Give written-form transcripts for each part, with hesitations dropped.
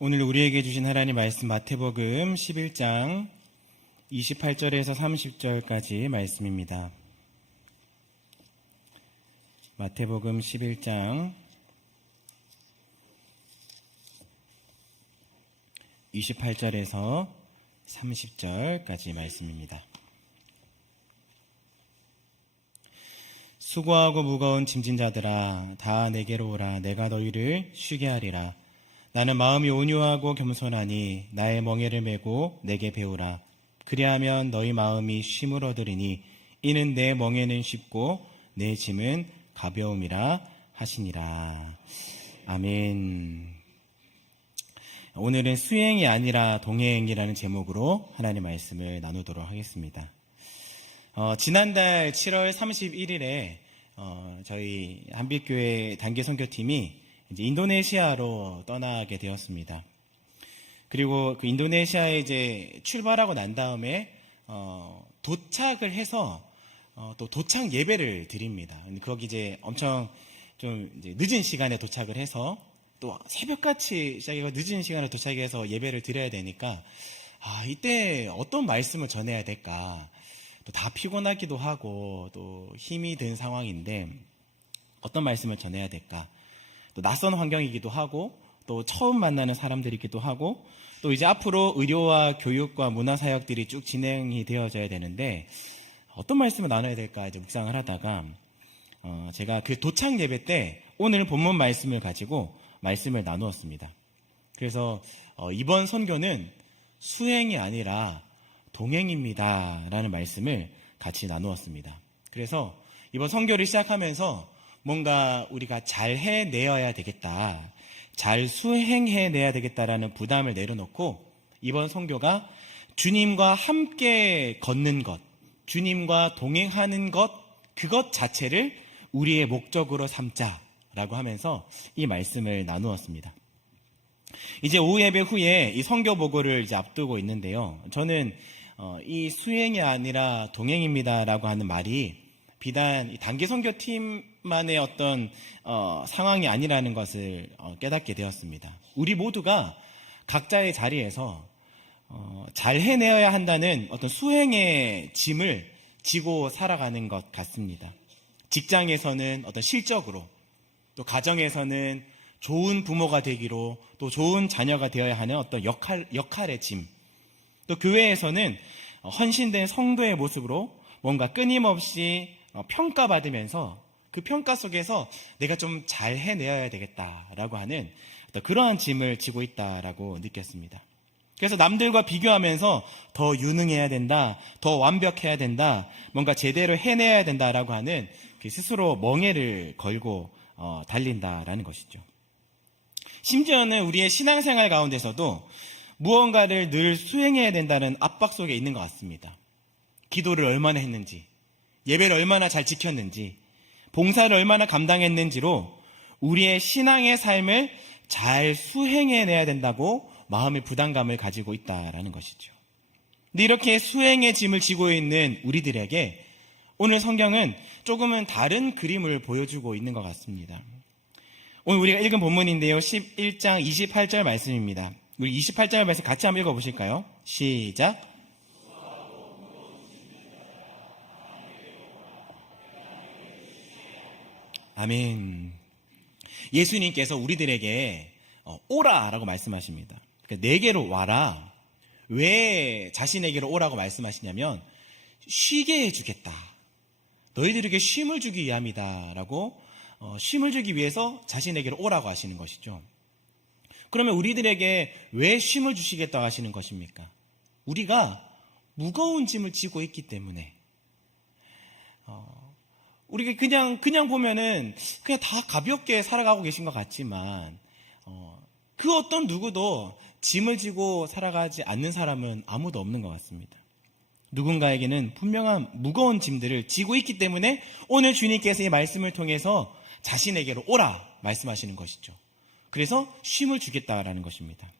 오늘 우리에게 주신 하나님 말씀 마태복음 11장 28절에서 30절까지 말씀입니다. 마태복음 11장 28절에서 30절까지 말씀입니다. 수고하고 무거운 짐진 자들아 다 내게로 오라. 내가 너희를 쉬게 하리라. 나는 마음이 온유하고 겸손하니 나의 멍에를 메고 내게 배우라. 그리하면 너희 마음이 쉼을 얻으리니 이는 내 멍에는 쉽고 내 짐은 가벼움이라 하시니라. 아멘. 오늘은 수행이 아니라 동행이라는 제목으로 하나님의 말씀을 나누도록 하겠습니다. 지난달 7월 31일에 저희 한빛교회 단기 선교팀이 이제 인도네시아로 떠나게 되었습니다. 그리고 그 인도네시아에 이제 출발하고 난 다음에 도착을 해서 또 도착 예배를 드립니다. 거기 이제 엄청 좀 이제 늦은 시간에 도착을 해서 또 새벽같이 시작해서 늦은 시간에 도착해서 예배를 드려야 되니까 이때 어떤 말씀을 전해야 될까? 또 다 피곤하기도 하고 또 힘이 든 상황인데 어떤 말씀을 전해야 될까? 또 낯선 환경이기도 하고 또 처음 만나는 사람들이기도 하고 또 이제 앞으로 의료와 교육과 문화사역들이 쭉 진행이 되어져야 되는데 어떤 말씀을 나눠야 될까 이제 묵상을 하다가 제가 그 도착 예배 때 오늘 본문 말씀을 가지고 말씀을 나누었습니다. 그래서 이번 선교는 수행이 아니라 동행입니다 라는 말씀을 같이 나누었습니다. 그래서 이번 선교를 시작하면서 뭔가 우리가 잘 해내어야 되겠다, 잘 수행해내야 되겠다라는 부담을 내려놓고 이번 선교가 주님과 함께 걷는 것, 주님과 동행하는 것, 그것 자체를 우리의 목적으로 삼자라고 하면서 이 말씀을 나누었습니다. 이제 오후 예배 후에 이 선교 보고를 이제 앞두고 있는데요. 저는 이 수행이 아니라 동행입니다라고 하는 말이 비단 단기 선교팀만의 어떤 상황이 아니라는 것을 깨닫게 되었습니다. 우리 모두가 각자의 자리에서 잘 해내어야 한다는 어떤 수행의 짐을 지고 살아가는 것 같습니다. 직장에서는 어떤 실적으로, 또 가정에서는 좋은 부모가 되기로, 또 좋은 자녀가 되어야 하는 어떤 역할의 짐, 또 교회에서는 헌신된 성도의 모습으로 뭔가 끊임없이 평가받으면서 그 평가 속에서 내가 좀 잘 해내야 되겠다라고 하는 그러한 짐을 지고 있다라고 느꼈습니다. 그래서 남들과 비교하면서 더 유능해야 된다, 더 완벽해야 된다, 뭔가 제대로 해내야 된다라고 하는 스스로 멍에를 걸고 달린다라는 것이죠. 심지어는 우리의 신앙생활 가운데서도 무언가를 늘 수행해야 된다는 압박 속에 있는 것 같습니다. 기도를 얼마나 했는지, 예배를 얼마나 잘 지켰는지, 봉사를 얼마나 감당했는지로 우리의 신앙의 삶을 잘 수행해내야 된다고 마음의 부담감을 가지고 있다라는 것이죠. 근데 이렇게 수행의 짐을 지고 있는 우리들에게 오늘 성경은 조금은 다른 그림을 보여주고 있는 것 같습니다. 오늘 우리가 읽은 본문인데요. 11장 28절 말씀입니다. 우리 28절 말씀 같이 한번 읽어보실까요? 시작! 아멘. 예수님께서 우리들에게 오라라고 말씀하십니다. 그러니까 내게로 와라. 왜 자신에게로 오라고 말씀하시냐면 쉬게 해주겠다. 너희들에게 쉼을 주기 위함이다 라고 쉼을 주기 위해서 자신에게로 오라고 하시는 것이죠. 그러면 우리들에게 왜 쉼을 주시겠다고 하시는 것입니까? 우리가 무거운 짐을 지고 있기 때문에 우리가 그냥 보면은 그냥 다 가볍게 살아가고 계신 것 같지만 그 어떤 누구도 짐을 지고 살아가지 않는 사람은 아무도 없는 것 같습니다. 누군가에게는 분명한 무거운 짐들을 지고 있기 때문에 오늘 주님께서 이 말씀을 통해서 자신에게로 오라 말씀하시는 것이죠. 그래서 쉼을 주겠다라는 것입니다.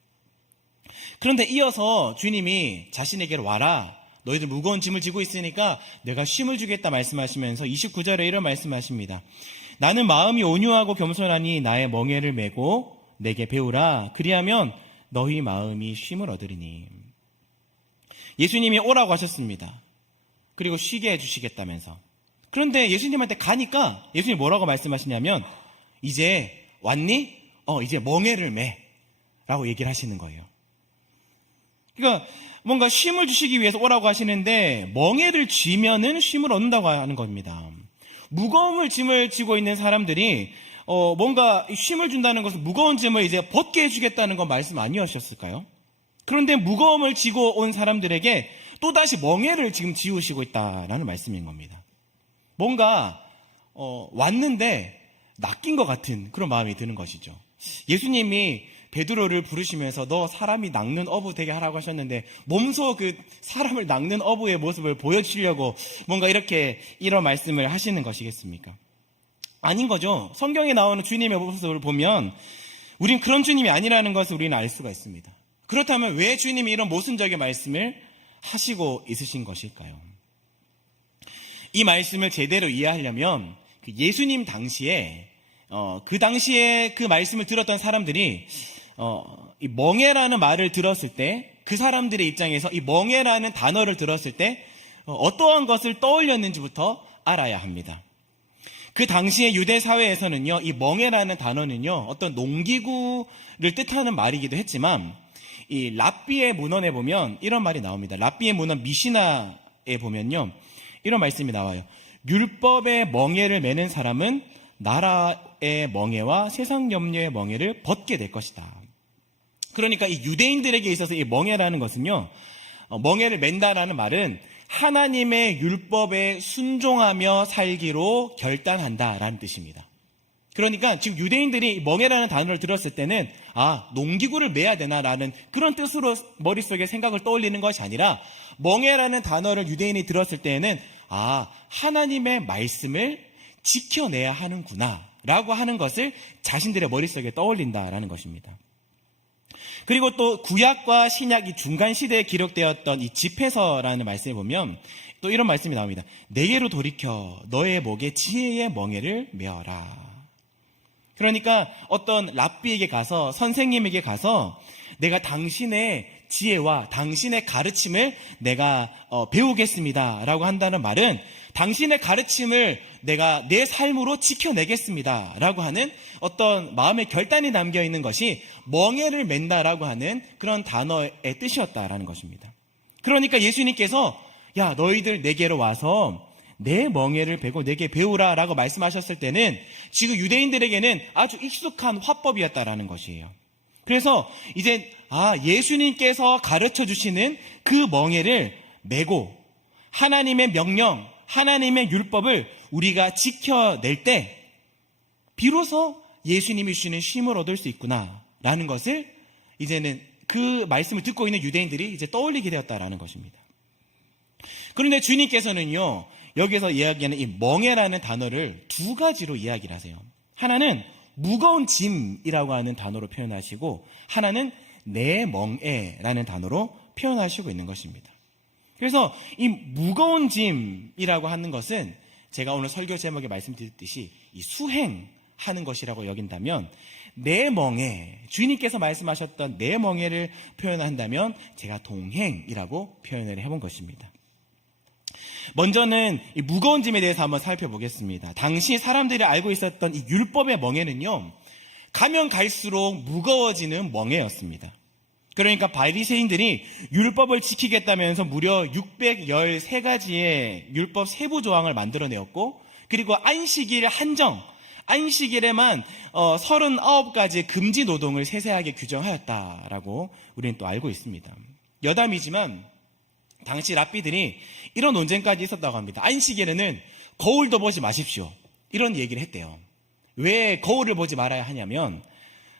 그런데 이어서 주님이 자신에게로 와라, 너희들 무거운 짐을 지고 있으니까 내가 쉼을 주겠다 말씀하시면서 29절에 이런 말씀하십니다. 나는 마음이 온유하고 겸손하니 나의 멍에를 메고 내게 배우라. 그리하면 너희 마음이 쉼을 얻으리니. 예수님이 오라고 하셨습니다. 그리고 쉬게 해주시겠다면서. 그런데 예수님한테 가니까 예수님이 뭐라고 말씀하시냐면 이제 왔니? 이제 멍에를 매 라고 얘기를 하시는 거예요. 그러니까 뭔가 쉼을 주시기 위해서 오라고 하시는데 멍에를 쥐면은 쉼을 얻는다고 하는 겁니다. 무거운 짐을 지고 있는 사람들이 뭔가 쉼을 준다는 것은 무거운 짐을 이제 벗게 해주겠다는 건 말씀 아니었을까요? 그런데 무거움을 지고 온 사람들에게 또다시 멍에를 지금 지우시고 있다라는 말씀인 겁니다. 뭔가 왔는데 낚인 것 같은 그런 마음이 드는 것이죠. 예수님이 베드로를 부르시면서 너 사람이 낚는 어부 되게 하라고 하셨는데 몸소 그 사람을 낚는 어부의 모습을 보여주시려고 뭔가 이런 말씀을 하시는 것이겠습니까? 아닌 거죠. 성경에 나오는 주님의 모습을 보면 우린 그런 주님이 아니라는 것을 우리는 알 수가 있습니다. 그렇다면 왜 주님이 이런 모순적인 말씀을 하시고 있으신 것일까요? 이 말씀을 제대로 이해하려면 예수님 당시에 그 당시에 그 말씀을 들었던 사람들이 이 멍에라는 말을 들었을 때 그 사람들의 입장에서 이 멍에라는 단어를 들었을 때 어떠한 것을 떠올렸는지부터 알아야 합니다. 그 당시의 유대 사회에서는요, 이 멍에라는 단어는요, 어떤 농기구를 뜻하는 말이기도 했지만 이 랍비의 문헌에 보면 이런 말이 나옵니다. 랍비의 문헌 미시나에 보면요, 이런 말씀이 나와요. 율법의 멍에를 매는 사람은 나라의 멍에와 세상 염려의 멍에를 벗게 될 것이다. 그러니까 이 유대인들에게 있어서 이 멍에라는 것은요, 멍에를 맨다라는 말은 하나님의 율법에 순종하며 살기로 결단한다라는 뜻입니다. 그러니까 지금 유대인들이 멍에라는 단어를 들었을 때는 농기구를 매야 되나라는 그런 뜻으로 머릿속에 생각을 떠올리는 것이 아니라 멍에라는 단어를 유대인이 들었을 때에는 하나님의 말씀을 지켜내야 하는구나 라고 하는 것을 자신들의 머릿속에 떠올린다라는 것입니다. 그리고 또 구약과 신약 이 중간 시대에 기록되었던 이 집회서라는 말씀에 보면 또 이런 말씀이 나옵니다. 내게로 돌이켜 너의 목에 지혜의 멍에를 메어라. 그러니까 어떤 랍비에게 가서 선생님에게 가서 내가 당신의 지혜와 당신의 가르침을 내가 배우겠습니다 라고 한다는 말은 당신의 가르침을 내가 내 삶으로 지켜내겠습니다 라고 하는 어떤 마음의 결단이 담겨 있는 것이 멍에를 맨다라고 하는 그런 단어의 뜻이었다라는 것입니다. 그러니까 예수님께서 야 너희들 내게로 와서 내 멍에를 베고 내게 배우라 라고 말씀하셨을 때는 지금 유대인들에게는 아주 익숙한 화법이었다라는 것이에요. 그래서 이제 예수님께서 가르쳐 주시는 그 멍에를 메고 하나님의 명령, 하나님의 율법을 우리가 지켜낼 때 비로소 예수님이 주시는 쉼을 얻을 수 있구나라는 것을 이제는 그 말씀을 듣고 있는 유대인들이 이제 떠올리게 되었다라는 것입니다. 그런데 주님께서는요, 여기서 이야기하는 이 멍에라는 단어를 두 가지로 이야기를 하세요. 하나는 무거운 짐이라고 하는 단어로 표현하시고 하나는 내 멍에라는 단어로 표현하시고 있는 것입니다. 그래서 이 무거운 짐이라고 하는 것은 제가 오늘 설교 제목에 말씀드렸듯이 이 수행하는 것이라고 여긴다면 내 멍에, 주님께서 말씀하셨던 내 멍에를 표현한다면 제가 동행이라고 표현을 해본 것입니다. 먼저는 이 무거운 짐에 대해서 한번 살펴보겠습니다. 당시 사람들이 알고 있었던 이 율법의 멍에는요, 가면 갈수록 무거워지는 멍에였습니다. 그러니까 바리새인들이 율법을 지키겠다면서 무려 613가지의 율법 세부 조항을 만들어내었고, 그리고 안식일 한정, 안식일에만 39가지 금지 노동을 세세하게 규정하였다라고 우리는 또 알고 있습니다. 여담이지만 당시 랍비들이 이런 논쟁까지 있었다고 합니다. 안식일에는 거울도 보지 마십시오. 이런 얘기를 했대요. 왜 거울을 보지 말아야 하냐면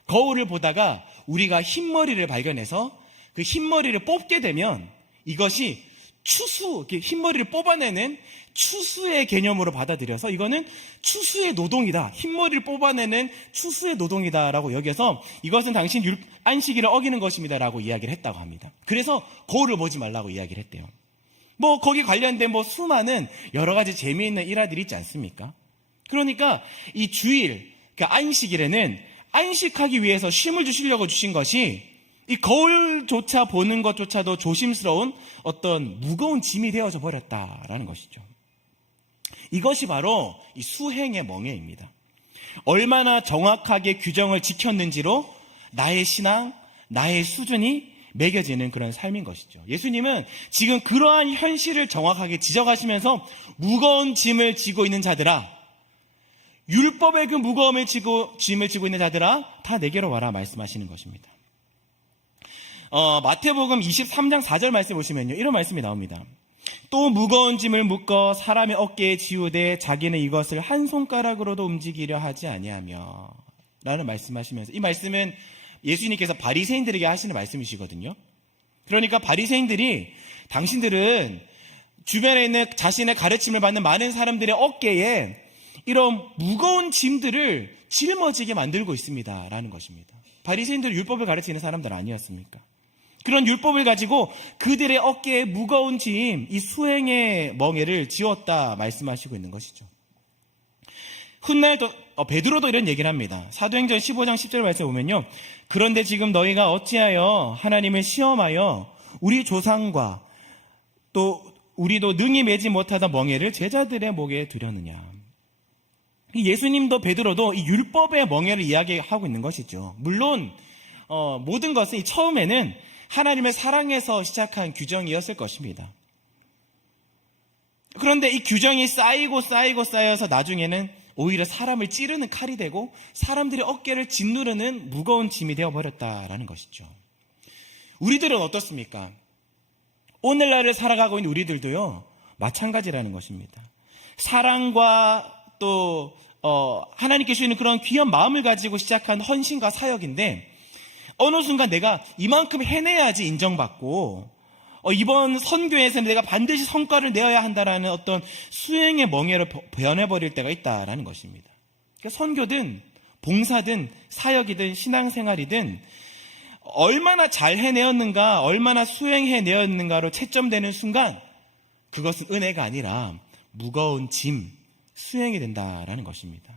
거울을 보다가 우리가 흰머리를 발견해서 그 흰머리를 뽑게 되면 이것이 추수, 흰머리를 뽑아내는 추수의 개념으로 받아들여서 이거는 추수의 노동이다. 흰머리를 뽑아내는 추수의 노동이다라고 여겨서 이것은 당신 안식일을 어기는 것입니다라고 이야기를 했다고 합니다. 그래서 거울을 보지 말라고 이야기를 했대요. 거기 관련된 수많은 여러 가지 재미있는 일화들이 있지 않습니까? 그러니까 이 주일, 안식일에는 안식하기 위해서 쉼을 주시려고 주신 것이 이 거울조차 보는 것조차도 조심스러운 어떤 무거운 짐이 되어져 버렸다라는 것이죠. 이것이 바로 이 수행의 멍에입니다. 얼마나 정확하게 규정을 지켰는지로 나의 신앙, 나의 수준이 매겨지는 그런 삶인 것이죠. 예수님은 지금 그러한 현실을 정확하게 지적하시면서 무거운 짐을 지고 있는 자들아, 율법의 그 무거움을 짐을 지고 있는 자들아, 다 내게로 와라 말씀하시는 것입니다. 마태복음 23장 4절 말씀 보시면요, 이런 말씀이 나옵니다. 또 무거운 짐을 묶어 사람의 어깨에 지우되 자기는 이것을 한 손가락으로도 움직이려 하지 아니하며 라는 말씀하시면서, 이 말씀은 예수님께서 바리새인들에게 하시는 말씀이시거든요. 그러니까 바리새인들이 당신들은 주변에 있는 자신의 가르침을 받는 많은 사람들의 어깨에 이런 무거운 짐들을 짊어지게 만들고 있습니다 라는 것입니다. 바리새인들은 율법을 가르치는 사람들 아니었습니까? 그런 율법을 가지고 그들의 어깨에 무거운 짐, 이 수행의 멍에를 지었다 말씀하시고 있는 것이죠. 훗날 베드로도 이런 얘기를 합니다. 사도행전 15장 10절 말씀 보면요, 그런데 지금 너희가 어찌하여 하나님을 시험하여 우리 조상과 또 우리도 능히 매지 못하던 멍에를 제자들의 목에 두려느냐. 예수님도 베드로도 이 율법의 멍에를 이야기하고 있는 것이죠. 물론 모든 것은 처음에는 하나님의 사랑에서 시작한 규정이었을 것입니다. 그런데 이 규정이 쌓여서 나중에는 오히려 사람을 찌르는 칼이 되고 사람들의 어깨를 짓누르는 무거운 짐이 되어버렸다라는 것이죠. 우리들은 어떻습니까? 오늘날을 살아가고 있는 우리들도요, 마찬가지라는 것입니다. 사랑과 또 하나님께 주시는 그런 귀한 마음을 가지고 시작한 헌신과 사역인데, 어느 순간 내가 이만큼 해내야지 인정받고 이번 선교에서는 내가 반드시 성과를 내어야 한다라는 어떤 수행의 멍에로 변해버릴 때가 있다라는 것입니다. 그러니까 선교든 봉사든 사역이든 신앙생활이든 얼마나 잘 해내었는가, 얼마나 수행해내었는가로 채점되는 순간 그것은 은혜가 아니라 무거운 짐, 수행이 된다라는 것입니다.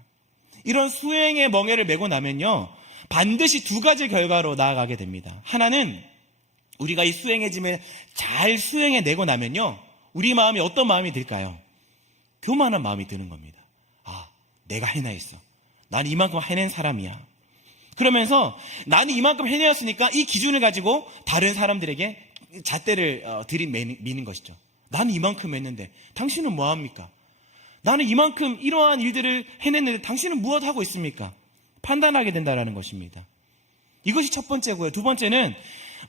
이런 수행의 멍에를 메고 나면요, 반드시 두 가지 결과로 나아가게 됩니다. 하나는 우리가 이 수행의 짐을 잘 수행해내고 나면요, 우리 마음이 어떤 마음이 들까요? 교만한 마음이 드는 겁니다. 아, 내가 해내했어. 나는 이만큼 해낸 사람이야. 그러면서 나는 이만큼 해내었으니까 이 기준을 가지고 다른 사람들에게 잣대를 들이미는 것이죠. 나는 이만큼 했는데 당신은 뭐합니까? 나는 이만큼 이러한 일들을 해냈는데 당신은 무엇 하고 있습니까? 판단하게 된다는 것입니다. 이것이 첫 번째고요. 두 번째는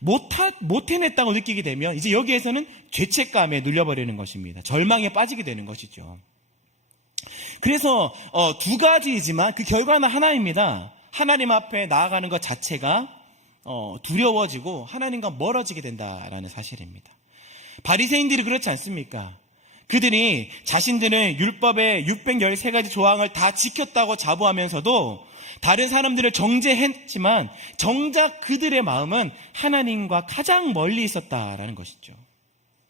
못 해냈다고 느끼게 되면 이제 여기에서는 죄책감에 눌려버리는 것입니다. 절망에 빠지게 되는 것이죠. 그래서 두 가지이지만 그 결과는 하나입니다. 하나님 앞에 나아가는 것 자체가 두려워지고 하나님과 멀어지게 된다라는 사실입니다. 바리새인들이 그렇지 않습니까? 그들이 자신들은 율법의 613가지 조항을 다 지켰다고 자부하면서도 다른 사람들을 정죄했지만 정작 그들의 마음은 하나님과 가장 멀리 있었다라는 것이죠.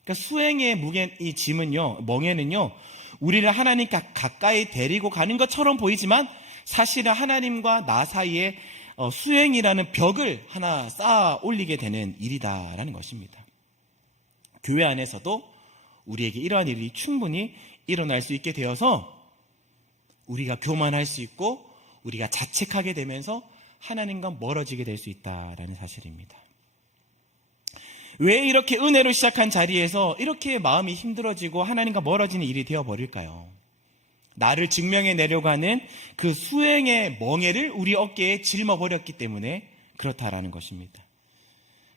그러니까 수행의 이 짐은요, 멍에는요, 우리를 하나님과 가까이 데리고 가는 것처럼 보이지만 사실은 하나님과 나 사이에 수행이라는 벽을 하나 쌓아 올리게 되는 일이다라는 것입니다. 교회 안에서도 우리에게 이러한 일이 충분히 일어날 수 있게 되어서 우리가 교만할 수 있고 우리가 자책하게 되면서 하나님과 멀어지게 될 수 있다라는 사실입니다. 왜 이렇게 은혜로 시작한 자리에서 이렇게 마음이 힘들어지고 하나님과 멀어지는 일이 되어버릴까요? 나를 증명해내려고 하는 그 수행의 멍에를 우리 어깨에 짊어버렸기 때문에 그렇다라는 것입니다.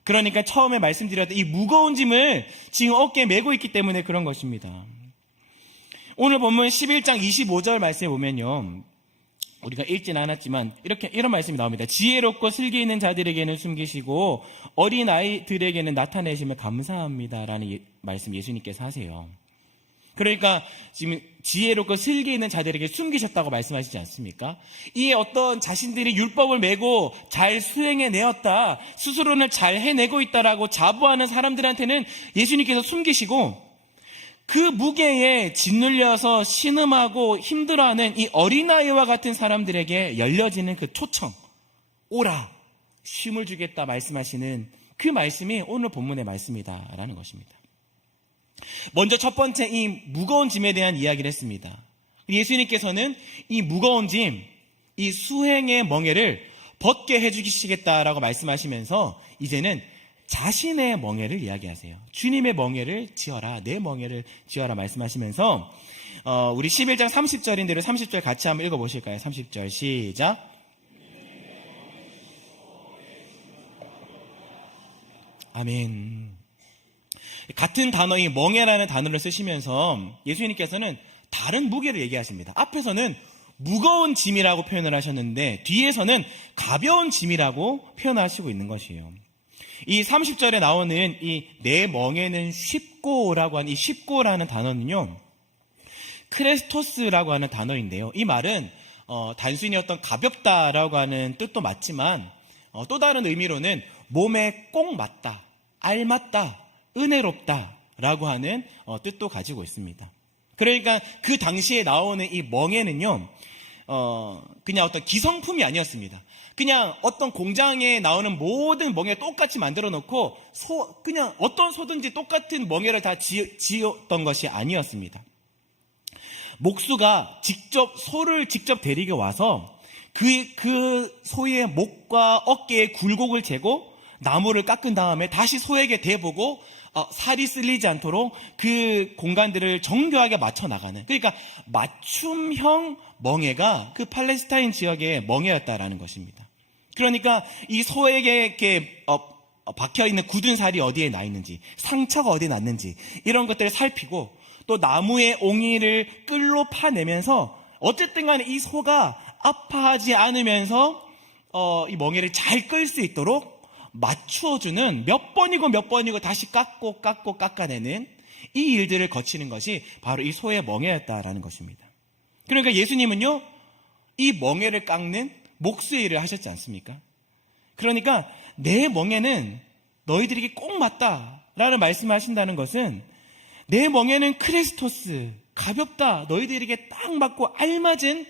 그러니까 처음에 말씀드렸던 이 무거운 짐을 지금 어깨에 메고 있기 때문에 그런 것입니다. 오늘 본문 11장 25절 말씀에 보면요, 우리가 읽진 않았지만 이런 말씀이 나옵니다. 지혜롭고 슬기 있는 자들에게는 숨기시고 어린 아이들에게는 나타내시면 감사합니다라는 말씀 예수님께서 하세요. 그러니까 지금 지혜롭고 슬기 있는 자들에게 숨기셨다고 말씀하시지 않습니까? 이 어떤 자신들이 율법을 메고 잘 수행해내었다, 스스로는 잘 해내고 있다라고 자부하는 사람들한테는 예수님께서 숨기시고, 그 무게에 짓눌려서 신음하고 힘들어하는 이 어린아이와 같은 사람들에게 열려지는 그 초청, 오라, 쉼을 주겠다 말씀하시는 그 말씀이 오늘 본문의 말씀이다라는 것입니다. 먼저 첫 번째 이 무거운 짐에 대한 이야기를 했습니다. 예수님께서는 이 무거운 짐, 이 수행의 멍에를 벗게 해주시겠다라고 말씀하시면서 이제는 자신의 멍에를 이야기하세요. 주님의 멍에를 지어라, 내 멍에를 지어라 말씀하시면서 우리 11장 30절인데요. 30절 같이 한번 읽어보실까요? 30절 시작. 아멘. 같은 단어, 이 멍에라는 단어를 쓰시면서 예수님께서는 다른 무게를 얘기하십니다. 앞에서는 무거운 짐이라고 표현을 하셨는데 뒤에서는 가벼운 짐이라고 표현하시고 있는 것이에요. 이 30절에 나오는 이 내 멍에는 쉽고라고 하는 이 쉽고라는 단어는요, 크레스토스라고 하는 단어인데요. 이 말은 단순히 어떤 가볍다라고 하는 뜻도 맞지만 또 다른 의미로는 몸에 꼭 맞다, 알맞다, 은혜롭다라고 하는 뜻도 가지고 있습니다. 그러니까 그 당시에 나오는 이 멍에는요, 그냥 어떤 기성품이 아니었습니다. 그냥 어떤 공장에 나오는 모든 멍에 똑같이 만들어 놓고 그냥 어떤 소든지 똑같은 멍에를 다 지었던 것이 아니었습니다. 목수가 소를 직접 데리고 와서 그 소의 목과 어깨의 굴곡을 재고 나무를 깎은 다음에 다시 소에게 대보고 살이 쓸리지 않도록 그 공간들을 정교하게 맞춰 나가는, 그러니까 맞춤형 멍에가 그 팔레스타인 지역의 멍에였다라는 것입니다. 그러니까 이 소에게 이렇게 박혀있는 굳은 살이 어디에 나 있는지, 상처가 어디에 났는지 이런 것들을 살피고 또 나무의 옹이를 끌로 파내면서 어쨌든 간에 이 소가 아파하지 않으면서 이 멍에를 잘 끌 수 있도록 맞추어주는, 몇 번이고 다시 깎아내는 이 일들을 거치는 것이 바로 이 소의 멍에였다라는 것입니다. 그러니까 예수님은요, 이 멍에를 깎는 목수의 일을 하셨지 않습니까? 그러니까 내 멍에는 너희들에게 꼭 맞다라는 말씀을 하신다는 것은 내 멍에는 크리스토스, 가볍다, 너희들에게 딱 맞고 알맞은,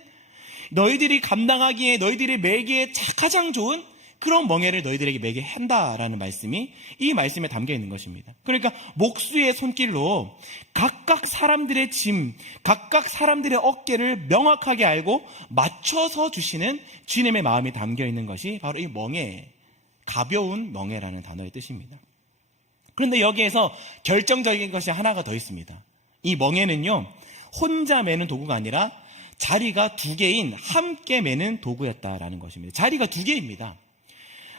너희들이 감당하기에, 너희들이 매기에 가장 좋은 그런 멍에를 너희들에게 매게 한다라는 말씀이 이 말씀에 담겨 있는 것입니다. 그러니까 목수의 손길로 각각 사람들의 짐, 각각 사람들의 어깨를 명확하게 알고 맞춰서 주시는 주님의 마음이 담겨 있는 것이 바로 이 멍에, 가벼운 멍에라는 단어의 뜻입니다. 그런데 여기에서 결정적인 것이 하나가 더 있습니다. 이 멍에는요, 혼자 매는 도구가 아니라 자리가 두 개인 함께 매는 도구였다라는 것입니다. 자리가 두 개입니다.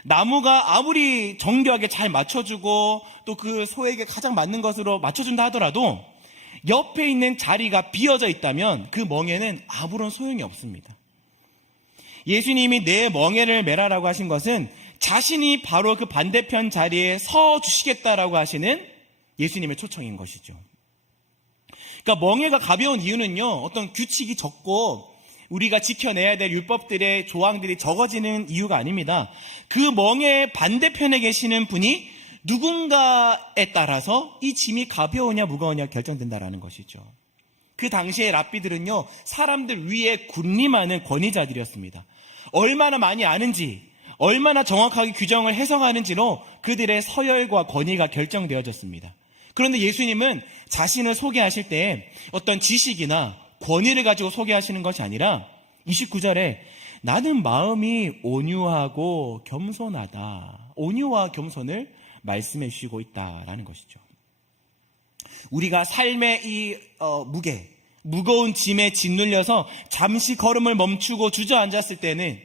나무가 아무리 정교하게 잘 맞춰주고 또 그 소에게 가장 맞는 것으로 맞춰준다 하더라도 옆에 있는 자리가 비어져 있다면 그 멍에는 아무런 소용이 없습니다. 예수님이 내 멍에를 매라라고 하신 것은 자신이 바로 그 반대편 자리에 서 주시겠다라고 하시는 예수님의 초청인 것이죠. 그러니까 멍에가 가벼운 이유는요, 어떤 규칙이 적고 우리가 지켜내야 될 율법들의 조항들이 적어지는 이유가 아닙니다. 그 멍에의 반대편에 계시는 분이 누군가에 따라서 이 짐이 가벼우냐 무거우냐 결정된다라는 것이죠. 그 당시의 랍비들은요, 사람들 위에 군림하는 권위자들이었습니다. 얼마나 많이 아는지, 얼마나 정확하게 규정을 해석하는지로 그들의 서열과 권위가 결정되어졌습니다. 그런데 예수님은 자신을 소개하실 때 어떤 지식이나 권위를 가지고 소개하시는 것이 아니라 29절에 나는 마음이 온유하고 겸손하다, 온유와 겸손을 말씀해 주시고 있다라는 것이죠. 우리가 삶의 이 무거운 짐에 짓눌려서 잠시 걸음을 멈추고 주저앉았을 때는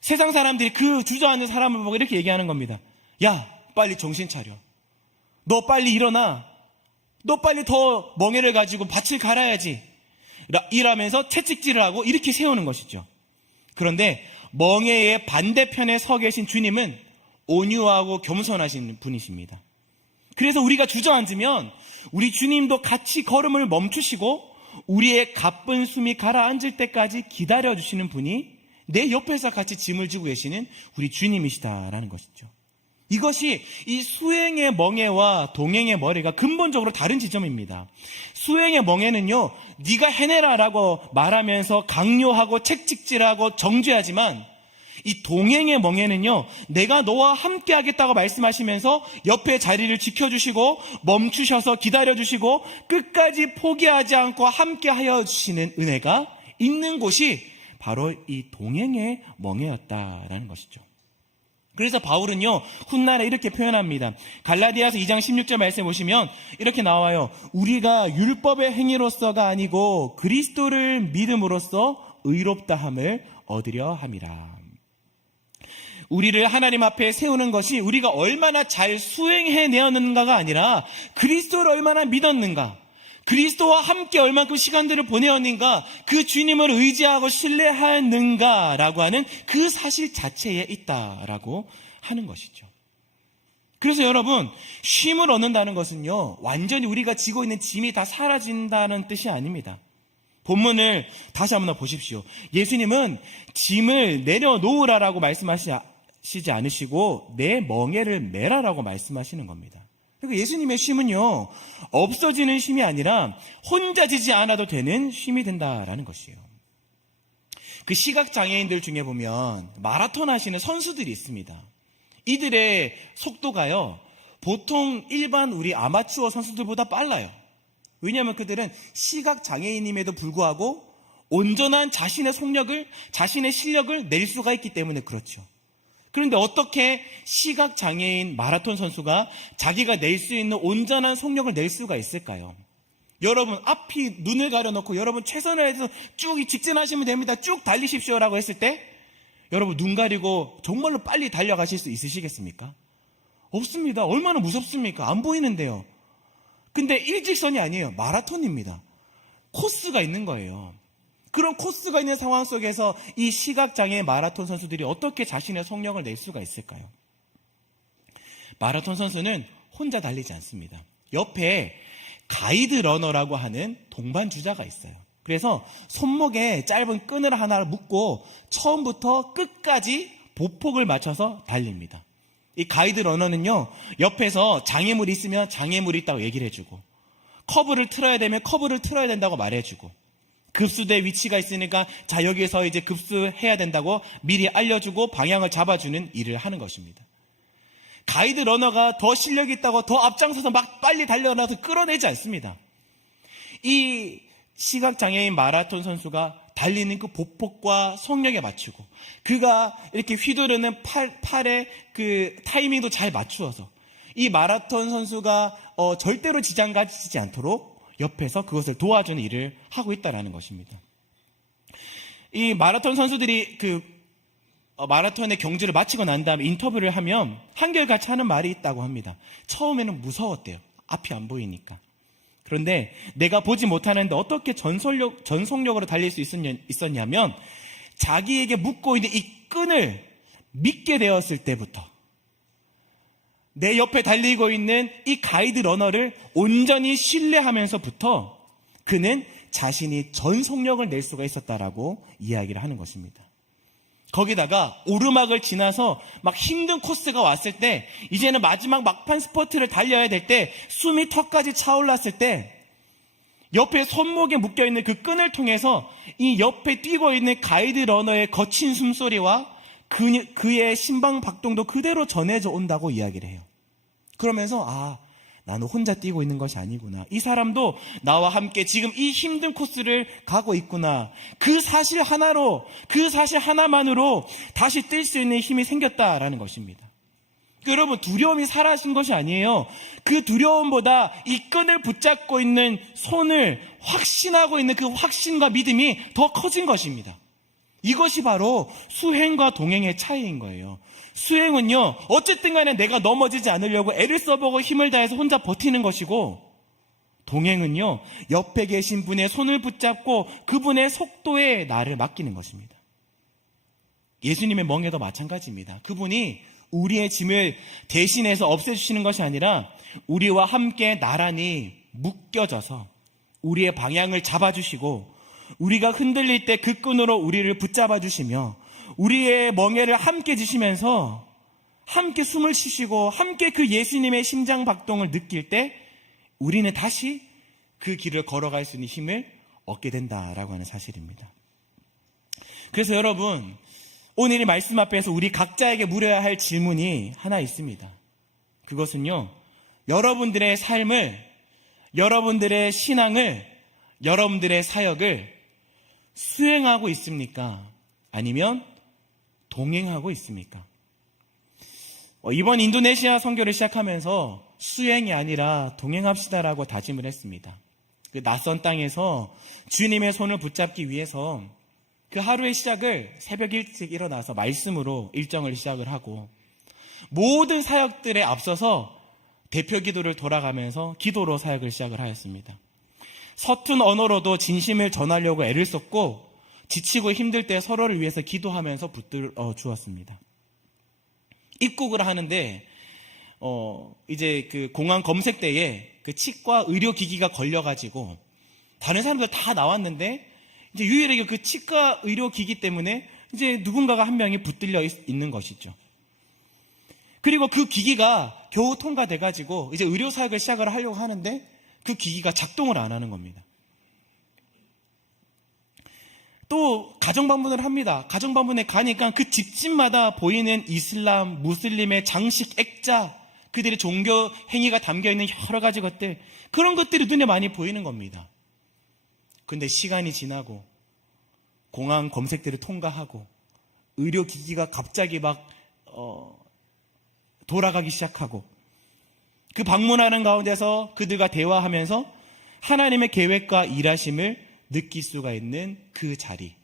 세상 사람들이 그 주저앉은 사람을 보고 이렇게 얘기하는 겁니다. 야, 빨리 정신 차려. 너 빨리 일어나. 너 빨리 더 멍에를 가지고 밭을 갈아야지. 이라면서 채찍질을 하고 이렇게 세우는 것이죠. 그런데 멍에의 반대편에 서 계신 주님은 온유하고 겸손하신 분이십니다. 그래서 우리가 주저앉으면 우리 주님도 같이 걸음을 멈추시고 우리의 가쁜 숨이 가라앉을 때까지 기다려주시는 분이 내 옆에서 같이 짐을 지고 계시는 우리 주님이시다라는 것이죠. 이것이 이 수행의 멍에와 동행의 머리가 근본적으로 다른 지점입니다. 수행의 멍에는요, 네가 해내라라고 말하면서 강요하고 책찍질하고 정죄하지만 이 동행의 멍에는요, 내가 너와 함께 하겠다고 말씀하시면서 옆에 자리를 지켜주시고 멈추셔서 기다려주시고 끝까지 포기하지 않고 함께 하여 주시는 은혜가 있는 곳이 바로 이 동행의 멍에였다라는 것이죠. 그래서 바울은요, 훗날에 이렇게 표현합니다. 갈라디아서 2장 16절 말씀 보시면 이렇게 나와요. 우리가 율법의 행위로서가 아니고 그리스도를 믿음으로써 의롭다함을 얻으려 함이라. 우리를 하나님 앞에 세우는 것이 우리가 얼마나 잘 수행해내었는가가 아니라 그리스도를 얼마나 믿었는가, 그리스도와 함께 얼만큼 시간들을 보내었는가, 그 주님을 의지하고 신뢰하였는가라고 하는 그 사실 자체에 있다라고 하는 것이죠. 그래서 여러분, 쉼을 얻는다는 것은요, 완전히 우리가 지고 있는 짐이 다 사라진다는 뜻이 아닙니다. 본문을 다시 한번 보십시오. 예수님은 짐을 내려놓으라라고 말씀하시지 않으시고 내 멍에를 메라라고 말씀하시는 겁니다. 그러니까 예수님의 쉼은요, 없어지는 쉼이 아니라 혼자 지지 않아도 되는 쉼이 된다라는 것이에요. 그 시각장애인들 중에 보면 마라톤 하시는 선수들이 있습니다. 이들의 속도가요, 보통 일반 우리 아마추어 선수들보다 빨라요. 왜냐하면 그들은 시각장애인임에도 불구하고 온전한 자신의 속력을, 자신의 실력을 낼 수가 있기 때문에 그렇죠. 그런데 어떻게 시각장애인 마라톤 선수가 자기가 낼 수 있는 온전한 속력을 낼 수가 있을까요? 여러분, 앞이 눈을 가려놓고 여러분 최선을 해서 쭉 직진하시면 됩니다, 쭉 달리십시오라고 했을 때 여러분 눈 가리고 정말로 빨리 달려가실 수 있으시겠습니까? 없습니다. 얼마나 무섭습니까? 안 보이는데요. 근데 일직선이 아니에요. 마라톤입니다. 코스가 있는 거예요. 그런 코스가 있는 상황 속에서 이 시각장애 마라톤 선수들이 어떻게 자신의 속력을 낼 수가 있을까요? 마라톤 선수는 혼자 달리지 않습니다. 옆에 가이드 러너라고 하는 동반주자가 있어요. 그래서 손목에 짧은 끈을 하나를 묶고 처음부터 끝까지 보폭을 맞춰서 달립니다. 이 가이드 러너는요, 옆에서 장애물이 있으면 장애물이 있다고 얘기를 해주고, 커브를 틀어야 되면 커브를 틀어야 된다고 말해주고, 급수대 위치가 있으니까 자, 여기서 이제 급수해야 된다고 미리 알려주고 방향을 잡아주는 일을 하는 것입니다. 가이드 러너가 더 실력이 있다고 더 앞장서서 막 빨리 달려나서 끌어내지 않습니다. 이 시각장애인 마라톤 선수가 달리는 그 보폭과 속력에 맞추고, 그가 이렇게 휘두르는 팔의 그 타이밍도 잘 맞추어서 이 마라톤 선수가 절대로 지장 가지지 않도록 옆에서 그것을 도와주는 일을 하고 있다는 것입니다. 이 마라톤 선수들이 마라톤의 경주를 마치고 난 다음에 인터뷰를 하면 한결같이 하는 말이 있다고 합니다. 처음에는 무서웠대요. 앞이 안 보이니까. 그런데 내가 보지 못하는데 어떻게 전속력으로 달릴 수 있었냐면, 자기에게 묶고 있는 이 끈을 믿게 되었을 때부터 내 옆에 달리고 있는 이 가이드 러너를 온전히 신뢰하면서부터 그는 자신이 전속력을 낼 수가 있었다라고 이야기를 하는 것입니다. 거기다가 오르막을 지나서 막 힘든 코스가 왔을 때, 이제는 마지막 막판 스퍼트를 달려야 될 때, 숨이 턱까지 차올랐을 때 옆에 손목에 묶여있는 그 끈을 통해서 이 옆에 뛰고 있는 가이드 러너의 거친 숨소리와 그의 심방박동도 그대로 전해져 온다고 이야기를 해요. 그러면서 나는 혼자 뛰고 있는 것이 아니구나, 이 사람도 나와 함께 지금 이 힘든 코스를 가고 있구나, 그 사실 하나만으로 다시 뛸 수 있는 힘이 생겼다라는 것입니다. 여러분, 두려움이 사라진 것이 아니에요. 그 두려움보다 이 끈을 붙잡고 있는 손을 확신하고 있는 그 확신과 믿음이 더 커진 것입니다. 이것이 바로 수행과 동행의 차이인 거예요. 수행은요, 어쨌든 간에 내가 넘어지지 않으려고 애를 써보고 힘을 다해서 혼자 버티는 것이고, 동행은요, 옆에 계신 분의 손을 붙잡고 그분의 속도에 나를 맡기는 것입니다. 예수님의 멍에도 마찬가지입니다. 그분이 우리의 짐을 대신해서 없애주시는 것이 아니라 우리와 함께 나란히 묶여져서 우리의 방향을 잡아주시고, 우리가 흔들릴 때 그 끈으로 우리를 붙잡아 주시며 우리의 멍에를 함께 지시면서 함께 숨을 쉬시고 함께 그 예수님의 심장 박동을 느낄 때 우리는 다시 그 길을 걸어갈 수 있는 힘을 얻게 된다라고 하는 사실입니다. 그래서 여러분, 오늘 이 말씀 앞에서 우리 각자에게 물어야 할 질문이 하나 있습니다. 그것은요, 여러분들의 삶을, 여러분들의 신앙을, 여러분들의 사역을 수행하고 있습니까? 아니면 동행하고 있습니까? 이번 인도네시아 선교를 시작하면서 수행이 아니라 동행합시다라고 다짐을 했습니다. 그 낯선 땅에서 주님의 손을 붙잡기 위해서 그 하루의 시작을 새벽 일찍 일어나서 말씀으로 일정을 시작을 하고, 모든 사역들에 앞서서 대표 기도를 돌아가면서 기도로 사역을 시작을 하였습니다. 서툰 언어로도 진심을 전하려고 애를 썼고, 지치고 힘들 때 서로를 위해서 기도하면서 붙들어 주었습니다. 입국을 하는데 이제 그 공항 검색대에 그 치과 의료기기가 걸려가지고 다른 사람들 다 나왔는데 이제 유일하게 그 치과 의료기기 때문에 이제 누군가가 한 명이 붙들려 있는 것이죠. 그리고 그 기기가 겨우 통과돼가지고 이제 의료 사역을 시작을 하려고 하는데 그 기기가 작동을 안 하는 겁니다. 또 가정방문을 합니다. 가정방문에 가니까 그 집집마다 보이는 이슬람, 무슬림의 장식, 액자, 그들의 종교 행위가 담겨있는 여러 가지 것들, 그런 것들이 눈에 많이 보이는 겁니다. 근데 시간이 지나고 공항 검색대를 통과하고 의료기기가 갑자기 막 돌아가기 시작하고, 그 방문하는 가운데서 그들과 대화하면서 하나님의 계획과 일하심을 느낄 수가 있는 그 자리,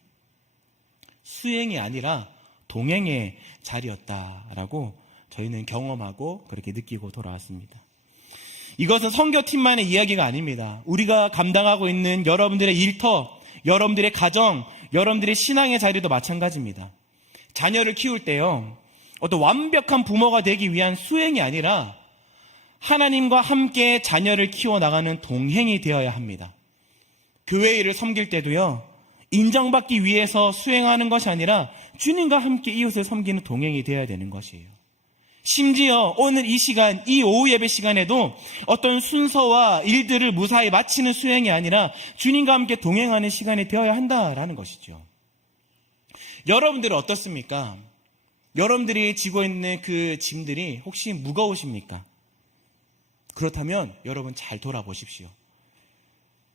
수행이 아니라 동행의 자리였다라고 저희는 경험하고 그렇게 느끼고 돌아왔습니다. 이것은 선교팀만의 이야기가 아닙니다. 우리가 감당하고 있는 여러분들의 일터, 여러분들의 가정, 여러분들의 신앙의 자리도 마찬가지입니다. 자녀를 키울 때요, 어떤 완벽한 부모가 되기 위한 수행이 아니라 하나님과 함께 자녀를 키워나가는 동행이 되어야 합니다. 교회 일을 섬길 때도요, 인정받기 위해서 수행하는 것이 아니라 주님과 함께 이웃을 섬기는 동행이 되어야 되는 것이에요. 심지어 오늘 이 시간, 이 오후 예배 시간에도 어떤 순서와 일들을 무사히 마치는 수행이 아니라 주님과 함께 동행하는 시간이 되어야 한다라는 것이죠. 여러분들은 어떻습니까? 여러분들이 지고 있는 그 짐들이 혹시 무거우십니까? 그렇다면 여러분 잘 돌아보십시오.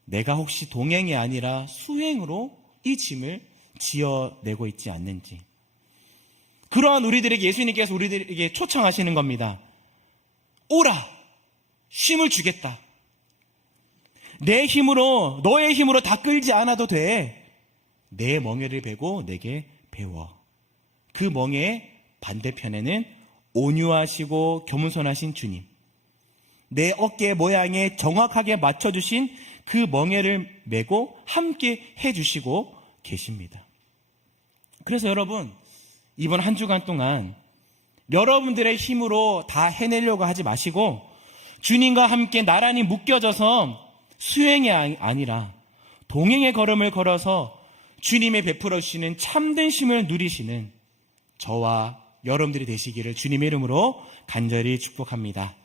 내가 혹시 동행이 아니라 수행으로 이 짐을 지어내고 있지 않는지. 그러한 우리들에게 예수님께서 우리들에게 초청하시는 겁니다. 오라! 힘을 주겠다. 내 힘으로, 너의 힘으로 다 끌지 않아도 돼. 내 멍에를 베고 내게 배워. 그 멍에의 반대편에는 온유하시고 겸손하신 주님, 내 어깨 모양에 정확하게 맞춰주신 그 멍에를 메고 함께 해주시고 계십니다. 그래서 여러분, 이번 한 주간 동안 여러분들의 힘으로 다 해내려고 하지 마시고 주님과 함께 나란히 묶여져서 수행이 아니라 동행의 걸음을 걸어서 주님의 베풀어 주시는 참된 쉼을 누리시는 저와 여러분들이 되시기를 주님의 이름으로 간절히 축복합니다.